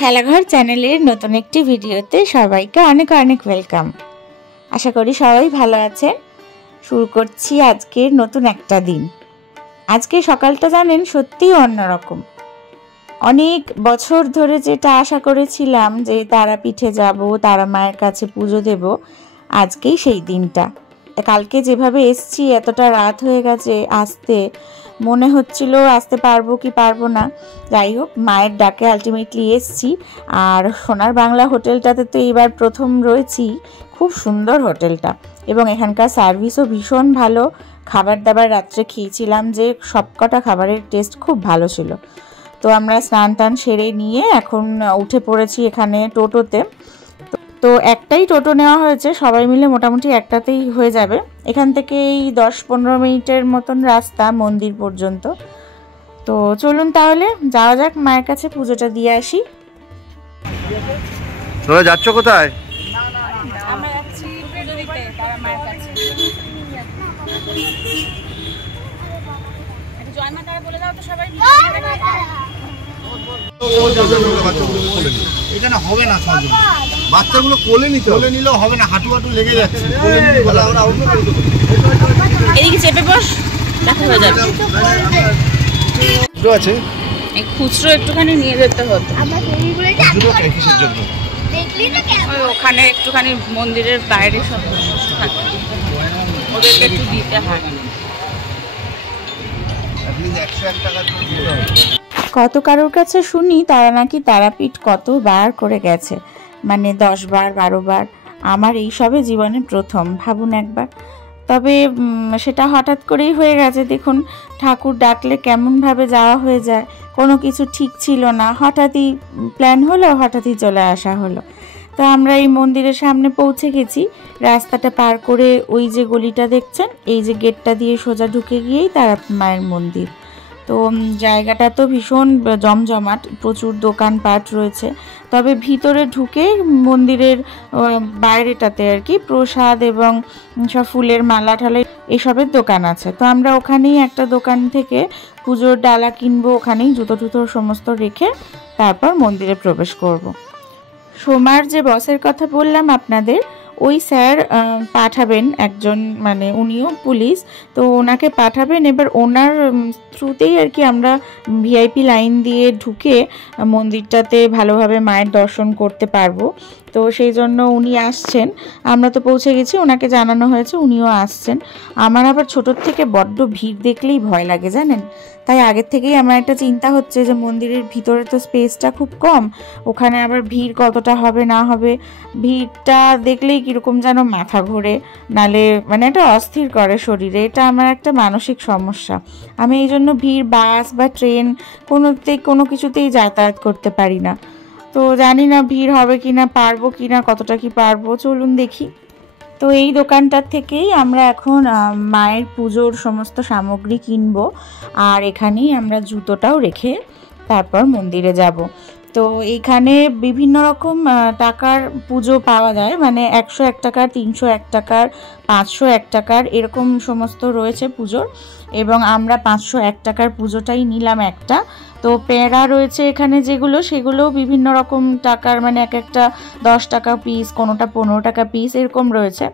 খেলাঘর চ্যানেলের নতুন একটি ভিডিওতে সবাইকে অনেক অনেক ওয়েলকাম। আশা করি সবাই ভালো আছেন। শুরু করছি আজকের নতুন একটা দিন। আজকে সকালটা জানেন সত্যিই অন্যরকম। অনেক বছর ধরে যেটা আশা করেছিলাম যে তারাপীঠে যাব, তারা মায়ের কাছে পুজো দেব, আজকেই সেই দিনটা। কালকে যেভাবে এসছি এতটা রাত হয়ে গেছে, আসতে মনে হচ্ছিল আসতে পারবো কি পারবো না। যাই হোক, মায়ের ডাকে আলটিমেটলি এসছি। আর সোনার বাংলা হোটেলটাতে তো এইবার প্রথম রয়েছি। খুব সুন্দর হোটেলটা এবং এখানকার সার্ভিসও ভীষণ ভালো। খাবার দাবার রাত্রে খেয়েছিলাম, যে সবকটা খাবারের টেস্ট খুব ভালো ছিল। তো আমরা স্নান টান সেরে নিয়ে এখন উঠে পড়েছি এখানে টোটোতে। তো একটাই টোটো নেওয়া হয়েছে, সবাই মিলে মোটামুটি একটাতেই হয়ে যাবে। এখান থেকে এই 10-15 মিনিটের মতন রাস্তা মন্দির পর্যন্ত। তো চলুন তাহলে যাওয়া যাক, মায়ের কাছে পুজোটা দিয়ে আসি। তোমরা যাচ্ছ কোথায়? আমরা যাচ্ছি পুজো দিতে তারা মায়ের কাছে। জয় মা তারা বলে দাও তো সবাই। এখানে হবে না, বাচ্চাগুলো কোলে নিলেও হবে না, হাঁটু লেগে যাচ্ছে। এদিকে চেপে বস, দেখা হয়ে যাবে। আছে এই খুচরো একটুখানি নিয়ে যেতে হতো। ওখানে একটুখানি মন্দিরের বাইরে সব থাকে, ওদেরকে একটু দিতে হয়। কত কারোর কাছে শুনি তারা নাকি তারাপীঠ কতবার করে গেছে, মানে 10 বার 12 বার। আমার এই সবে জীবনে প্রথম, ভাবুন একবার। তবে সেটা হঠাৎ করেই হয়ে গেছে। দেখুন, ঠাকুর ডাকলে কেমনভাবে যাওয়া হয়ে যায়, কোনো কিছু ঠিক ছিল না, হঠাৎই প্ল্যান হলো, হঠাৎই চলে আসা হলো। তো আমরা এই মন্দিরের সামনে পৌঁছে গেছি। রাস্তাটা পার করে ওই যে গলিটা দেখছেন, এই যে গেটটা দিয়ে সোজা ঢুকে গিয়েই তারা মায়ের মন্দির। তো জায়গাটা তো ভীষণ জমজমাট, প্রচুর দোকানপাট রয়েছে। তবে ভিতরে ঢুকে মন্দিরের বাইরেটাতে আর কি প্রসাদ এবং সব ফুলের মালা ঠালা এসবের দোকান আছে। তো আমরা ওখানেই একটা দোকান থেকে পুজোর ডালা কিনবো, ওখানেই জুতো টুতো সমস্ত রেখে তারপর মন্দিরে প্রবেশ করব। সোমার যে বসের কথা বললাম আপনাদের, ওই স্যার পাঠাবেন একজন, মানে উনিও পুলিশ, তো ওনাকে পাঠাবেন। এবার ওনার থ্রুতেই আর কি আমরা ভিআইপি লাইন দিয়ে ঢুকে মন্দিরটাতে ভালোভাবে মায়ের দর্শন করতে পারবো। তো সেই জন্য উনি আসছেন। আমরা তো পৌঁছে গেছি, ওনাকে জানানো হয়েছে, উনিও আসছেন। আমার আবার ছোটোর থেকে বড্ড ভিড় দেখলেই ভয় লাগে জানেন। তাই আগের থেকেই আমার একটা চিন্তা হচ্ছে যে মন্দিরের ভিতরে তো স্পেসটা খুব কম, ওখানে আবার ভিড় কতটা হবে না হবে। ভিড়টা দেখলেই কীরকম যেন মাথা ঘোরে, নালে মানে একটা অস্থির করে শরীরে। এটা আমার একটা মানসিক সমস্যা। আমি এই জন্য ভিড় বাস বা ট্রেন কোনো কিছুতেই যাতায়াত করতে পারি না। তো জানি না ভিড় হবে কি না, পারবো কি না, কতটা কি পারবো, চলুন দেখি। তো এই দোকানটার থেকেই আমরা এখন মায়ের পুজোর সমস্ত সামগ্রী কিনবো, আর এখানেই আমরা জুতোটাও রেখে তারপর মন্দিরে যাব। তো এইখানে বিভিন্ন রকম টাকার পুজো পাওয়া যায়, মানে 101 টাকার, 301 টাকার, 501 টাকার, এরকম সমস্ত রয়েছে পুজোর। এবং আমরা 501 টাকার পুজোটাই নিলাম একটা। তো পেঁড়া রয়েছে এখানে যেগুলো, সেগুলোও বিভিন্ন রকম টাকার, মানে এক একটা 10 টাকা পিস, কোনোটা 15 টাকা পিস, এরকম রয়েছে।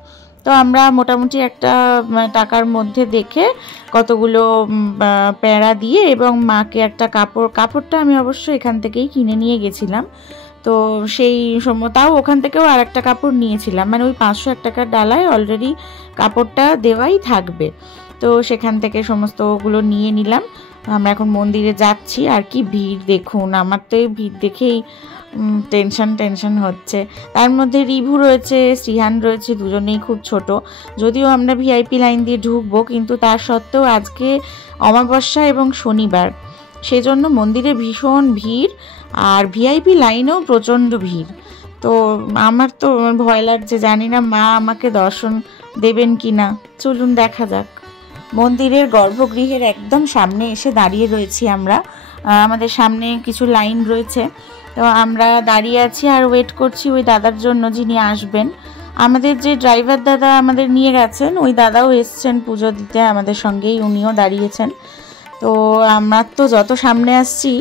তো আমরা মোটামুটি একটা টাকার মধ্যে দেখে কতগুলো পেঁড়া দিয়ে এবং মাকে একটা কাপড়টা আমি অবশ্য এখান থেকেই কিনে নিয়ে গেছিলাম। তো সেই সময়টাও ওখান থেকেও আর একটা কাপড় নিয়েছিলাম, মানে ওই 501 টাকার ডালায় অলরেডি কাপড়টা দেওয়াই থাকবে। তো সেখান থেকে সমস্তগুলো নিয়ে নিলাম। আমরা এখন মন্দিরে যাচ্ছি। আর কি ভিড় দেখুন, আমার তো এই ভিড় দেখেই টেনশন হচ্ছে। তার মধ্যে রিভু রয়েছে, শ্রীহান রয়েছে, দুজনেই খুব ছোট। যদিও আমরা ভিআইপি লাইন দিয়ে ঢুকবো, কিন্তু তার সত্ত্বেও আজকে অমাবস্যা এবং শনিবার, সেজন্য মন্দিরে ভীষণ ভিড়, আর ভিআইপি লাইনেও প্রচণ্ড ভিড়। তো আমার তো ভয় লাগছে, জানি না মা আমাকে দর্শন দেবেন কি না। চলুন দেখা যাক। মন্দিরের গর্ভগৃহের একদম সামনে এসে দাঁড়িয়ে রয়েছি আমরা। আমাদের সামনে কিছু লাইন রয়েছে, তো আমরা দাঁড়িয়ে আছি আর ওয়েট করছি ওই দাদার জন্য, যিনি আসবেন। আমাদের যে ড্রাইভার দাদা আমাদের নিয়ে গেছেন, ওই দাদাও এসছেন পুজো দিতে আমাদের সঙ্গেই, উনিও দাঁড়িয়েছেন। তো আমরা তো যত সামনে আসছি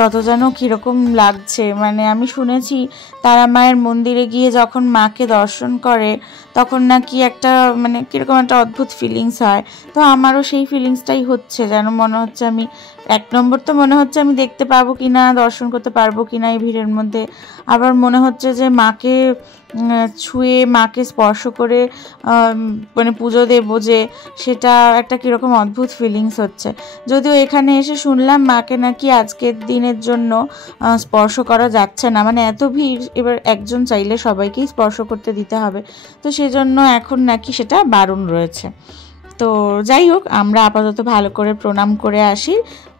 তত যেন কীরকম লাগছে। মানে আমি শুনেছি তারা মায়ের মন্দিরে গিয়ে যখন মাকে দর্শন করে তখন নাকি একটা মানে কীরকম একটা অদ্ভুত ফিলিংস হয়। তো আমারও সেই ফিলিংসটাই হচ্ছে, যেন মনে হচ্ছে আমি এক নম্বর তো মনে হচ্ছে আমি দেখতে পাবো কি না, দর্শন করতে পারবো কি না এই ভিড়ের মধ্যে, আবার মনে হচ্ছে যে মাকে ছুঁয়ে মাকে স্পর্শ করে মানে পুজো দেবো, যে সেটা একটা কীরকম অদ্ভুত ফিলিংস হচ্ছে। যদিও এখানে এসে শুনলাম মাকে নাকি আজকের দিনের জন্য স্পর্শ করা যাচ্ছে না, মানে এত ভিড়, এবার একজন চাইলে সবাইকেই স্পর্শ করতে দিতে হবে, তো সেজন্য এখন নাকি সেটা বারণ রয়েছে। তো যাই হোক, আমরা আপাতত ভালো করে প্রণাম করে আসি।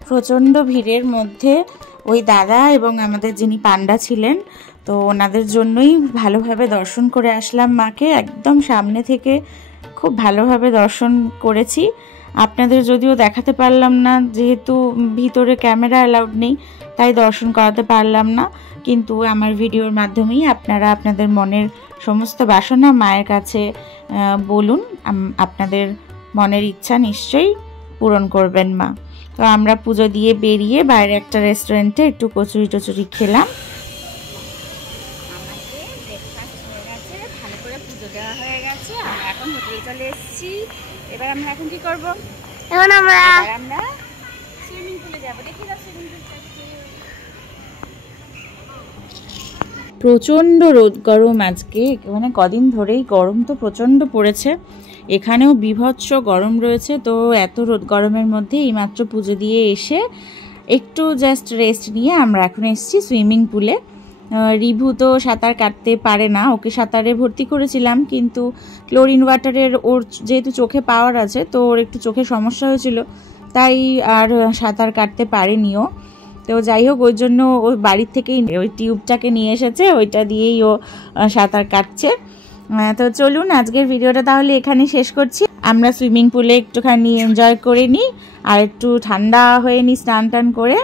প্রচণ্ড ভিড়ের মধ্যে ওই দাদা এবং আমাদের যিনি পান্ডা ছিলেন, তো ওনাদের জন্যই ভালোভাবে দর্শন করে আসলাম মাকে, একদম সামনে থেকে খুব ভালোভাবে দর্শন করেছি। আপনাদের যদিও দেখাতে পারলাম না, যেহেতু ভিতরে ক্যামেরা অ্যালাউড নেই, তাই দর্শন করাতে পারলাম না, কিন্তু আমার ভিডিওর মাধ্যমেই আপনারা আপনাদের মনের সমস্ত বাসনা মায়ের কাছে বলুন, আপনাদের মনের ইচ্ছা নিশ্চয়ই পূরণ করবেন মা। তো আমরা পুজো দিয়ে বেরিয়ে বাইরে একটা রেস্টুরেন্টে একটু কচুরি টচুরি খেলাম। ভালো করে পুজো দেওয়া হয়ে গেছে, আমরা এখন হোটেলে চলে এসেছি। এবার আমরা এখন কি করব? এখন আমরা সুইমিং পুলে যাব। দেখি না সুইমিং পুলটা। প্রচণ্ড রোদ গরম আজকে, মানে কদিন ধরেই গরম তো প্রচণ্ড পড়েছে, এখানেও বিভৎস গরম রয়েছে। তো এত রোদ গরমের মধ্যে এইমাত্র পুজো দিয়ে এসে একটু জাস্ট রেস্ট নিয়ে আমরা এখন এসেছি সুইমিং পুলে। রিভু তো সাঁতার কাটতে পারে না, ওকে সাঁতারে ভর্তি করেছিলাম, কিন্তু ক্লোরিন ওয়াটারের ওর যেহেতু চোখে পাওয়ার আছে, তো ওর একটু চোখে সমস্যা হয়েছিল, তাই আর সাঁতার কাটতে পারেনিও। তো যাই হোক, ওই জন্য ও বাড়ির থেকেই ওই টিউবটাকে নিয়ে এসেছে, ওইটা দিয়েই ও সাঁতার কাটছে। তো চলুন আজকের ভিডিওটা তাহলে এখানে শেষ করছি। আমরা সুইমিং পুলে একটুখানি এনজয় করে নিই, আর একটু ঠান্ডা হয়ে নিই স্নান টান করে,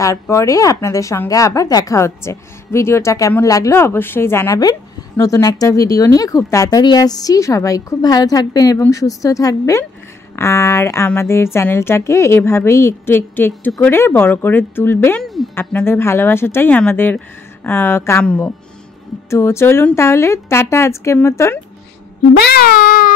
তারপরে আপনাদের সঙ্গে আবার দেখা হচ্ছে। ভিডিওটা কেমন লাগলো অবশ্যই জানাবেন। নতুন একটা ভিডিও নিয়ে খুব তাড়াতাড়ি আসছি। সবাই খুব ভালো থাকবেন এবং সুস্থ থাকবেন, আর আমাদের চ্যানেলটাকে এভাবেই একটু একটু একটু করে বড় করে তুলবেন। আপনাদের ভালোবাসাটাই আমাদের কাম্য। তো চলুন তাহলে, টাটা আজকের মতন, বাই।